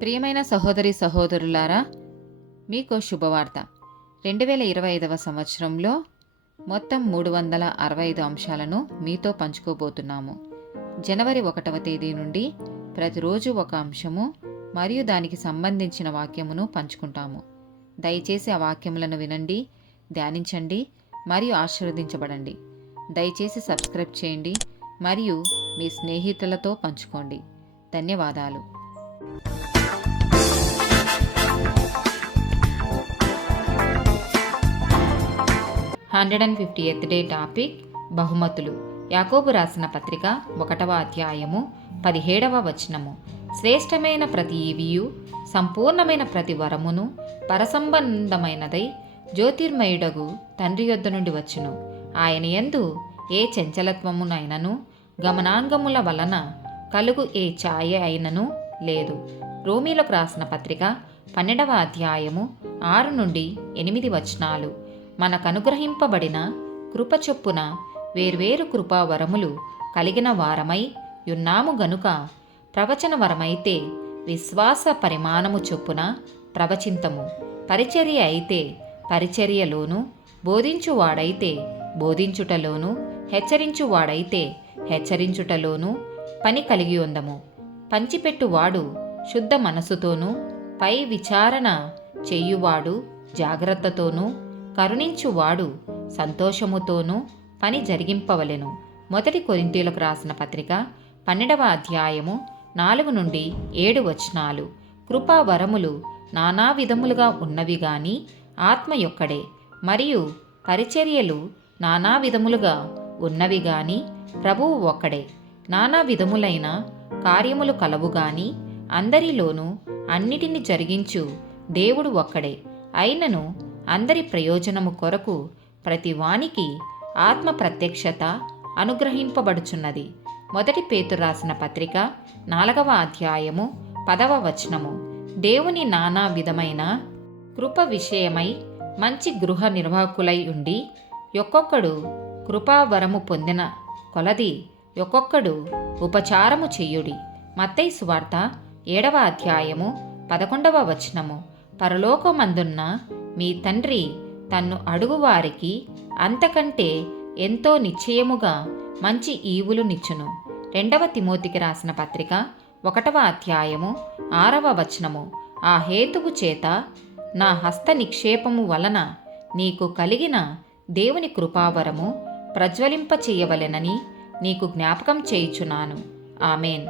ప్రియమైన సహోదరి సహోదరులారా, మీకు శుభవార్త. 2025 సంవత్సరంలో మొత్తం 365 అంశాలను మీతో పంచుకోబోతున్నాము. జనవరి 1వ తేదీ నుండి ప్రతిరోజు ఒక అంశము మరియు దానికి సంబంధించిన వాక్యమును పంచుకుంటాము. దయచేసి ఆ వాక్యములను వినండి, ధ్యానించండి మరియు ఆశీర్వదించబడండి. దయచేసి సబ్స్క్రైబ్ చేయండి మరియు మీ స్నేహితులతో పంచుకోండి. ధన్యవాదాలు. 150th డే టాపిక్ బహుమతులు. యాకోబు రాసిన పత్రిక 1వ అధ్యాయము 17వ వచనము. శ్రేష్టమైన ప్రతి ఈవియు సంపూర్ణమైన ప్రతి వరమును పరసంబంధమైనదై జ్యోతిర్మయుడగు తండ్రి యొద్ద నుండి వచ్చును. ఆయన యందు ఏ చంచలత్వమునైనను గమనాంగముల వలన కలుగు ఏ ఛాయ అయినను లేదు. రోమీలకు రాసిన పత్రిక 12వ అధ్యాయము 6 నుండి 8 వచనాలు. మనకనుగ్రహింపబడిన కృప చొప్పున వేర్వేరు కృపా వరములు కలిగిన వారమై యున్నాము గనుక, ప్రవచన వరమైతే విశ్వాస పరిమాణము చొప్పున ప్రవచింతము, పరిచర్య అయితే పరిచర్యలోను, బోధించువాడైతే బోధించుటలోను, హెచ్చరించువాడైతే హెచ్చరించుటలోను పని కలిగి ఉందము. పంచిపెట్టువాడు శుద్ధ మనసుతోనూ, పై విచారణ చెయ్యువాడు జాగ్రత్తతోనూ, కరుణించువాడు సంతోషముతోనూ పని జరిగింపవలెను. 1 కొరింథీయులకు రాసిన పత్రిక 12వ అధ్యాయము 4 నుండి 7 వచనాలు. కృపా వరములు నానా విధములుగా ఉన్నవి గాని ఆత్మ యొక్కడే, మరియు పరిచర్యలు నానా విధములుగా ఉన్నవి గాని ప్రభువు ఒక్కడే. నానా విధములైన కార్యములు కలవు గాని అందరిలోనూ అన్నిటిని జరిగించు దేవుడు ఒక్కడే. అయినను అందరి ప్రయోజనము కొరకు ప్రతి వానికి ఆత్మ ప్రత్యక్షత అనుగ్రహింపబడుచున్నది. 1 పేతురు రాసిన పత్రిక 4వ అధ్యాయము 10వ వచనము. దేవుని నానా విధమైన కృప విషయమై మంచి గృహ నిర్వాహకులై ఉండి, ఒక్కొక్కడు కృపావరము పొందిన కొలది ఒక్కొక్కడు ఉపచారము చెయ్యుడి. మత్తయి సువార్త 7వ అధ్యాయము 11వ వచనము. పరలోకమందున్న మీ తండ్రి తన్ను అడుగువారికి అంతకంటే ఎంతో నిశ్చయముగా మంచి ఈవులు నిచ్చును. 2వ తిమోతికి రాసిన పత్రిక 1వ అధ్యాయము 6వ వచనము. ఆ హేతువు చేత నా హస్త నిక్షేపము వలన నీకు కలిగిన దేవుని కృపావరము ప్రజ్వలింప చేయవలెనని నీకు జ్ఞాపకం చేయుచున్నాను. ఆమేన్.